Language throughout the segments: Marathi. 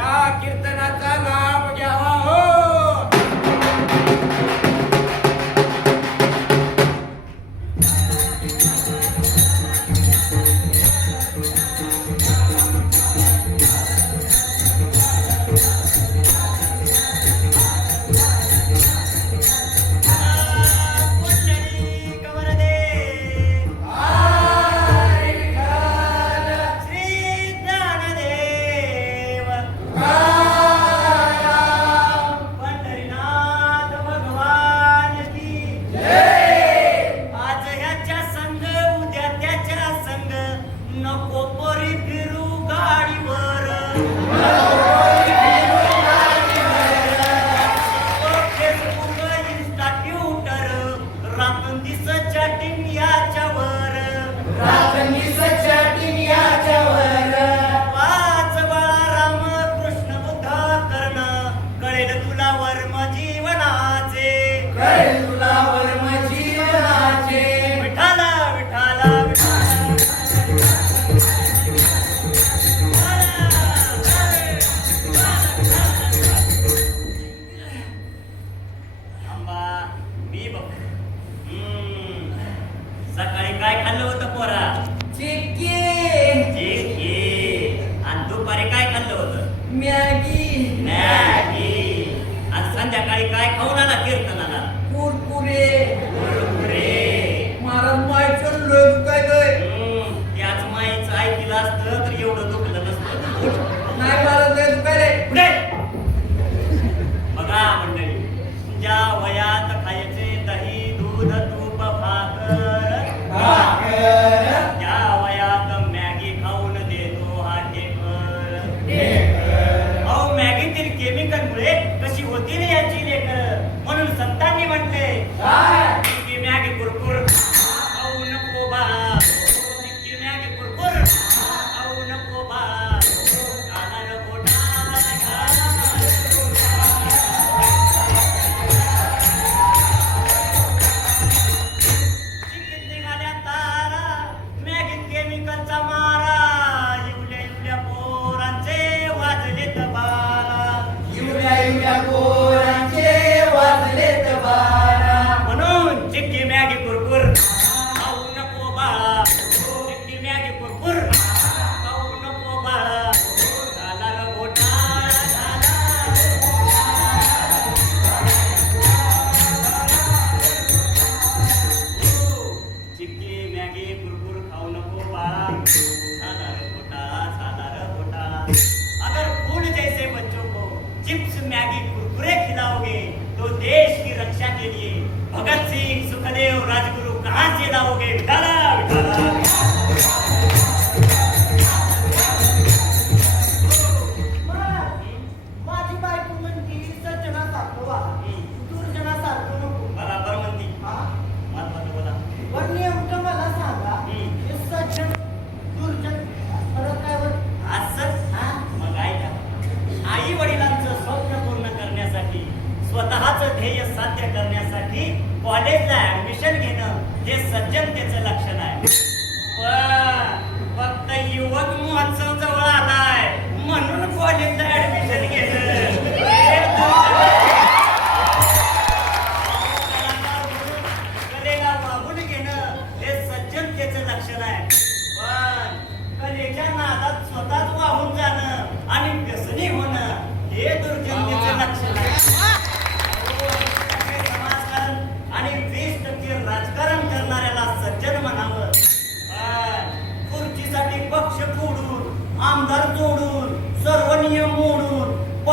या कीर्तन मॅगी. मॅगी. आज संध्याकाळी काय खाऊन आला कीर्तनाला? कुरकुरे. चिप्स मैगी कुरकुरे खिलाओगे तो देश की रक्षा के लिए भगत सिंह सुखदेव राजगुरु कहाँ से लाओगे? विठाला विठाला जनतेचं लक्षण आहे. फक्त युवक महोत्सव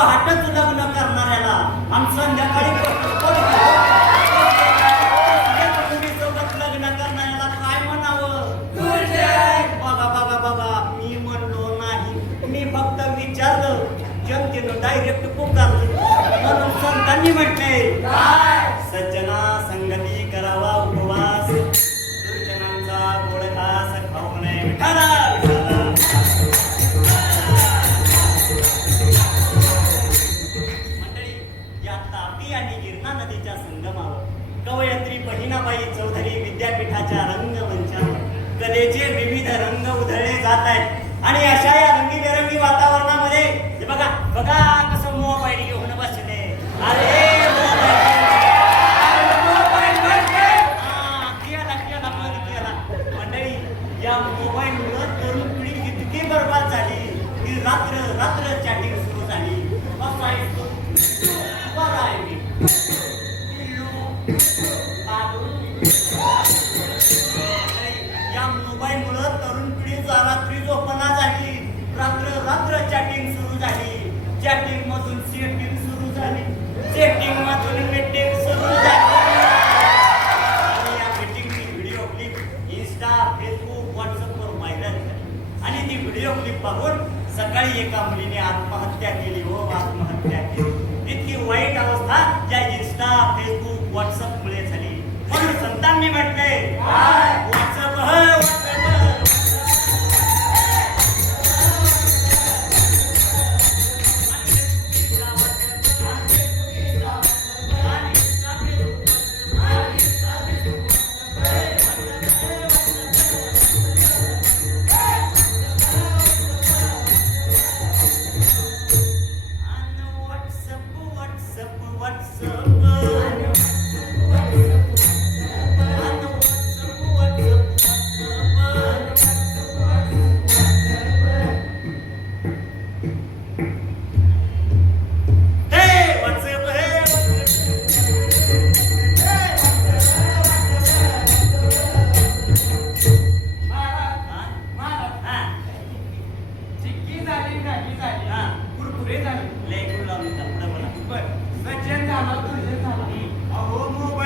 అడ్డంతులకు बहिणाबाई चौधरी विद्यापीठाच्या रंगमंचावर कलेचे विविध रंग उधळले जात आहेत. आणि अशा या रंगीबेरंगी वातावरणामध्ये बघा बघा कसं मोह पाहिजे घेऊन बसले. अरे मंडळी you. तरुण बरबाद झाली. रात्र रात्र झाली. jadi झाली झाली हा. झाली झाले. लय गुळ लावून पुढे बोला. बरं. सज्जन झाली दुर्जन झाला. अहो मो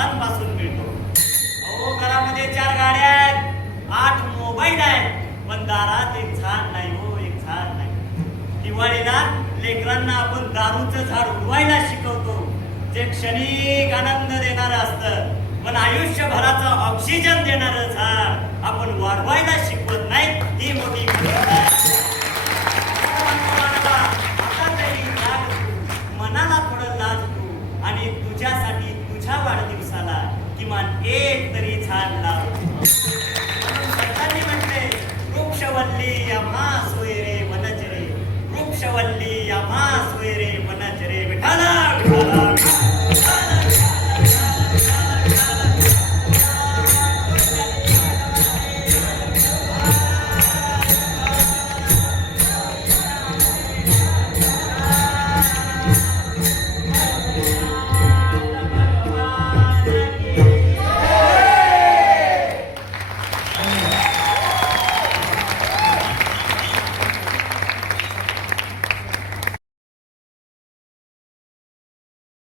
झाडांपासून मिळतो. अहो घरामध्ये चार गाड्या आहेत. आठ मोबाईल आहेत. पण दारात एक झाड नाही हो एक झाड नाही. दिवाळीला लेकरांना आपण दारूचं झाड उडवायला शिकवतो. जे क्षणिक आनंद देणार असतं. पण आयुष्यभराचं ऑक्सिजन देणार झाड.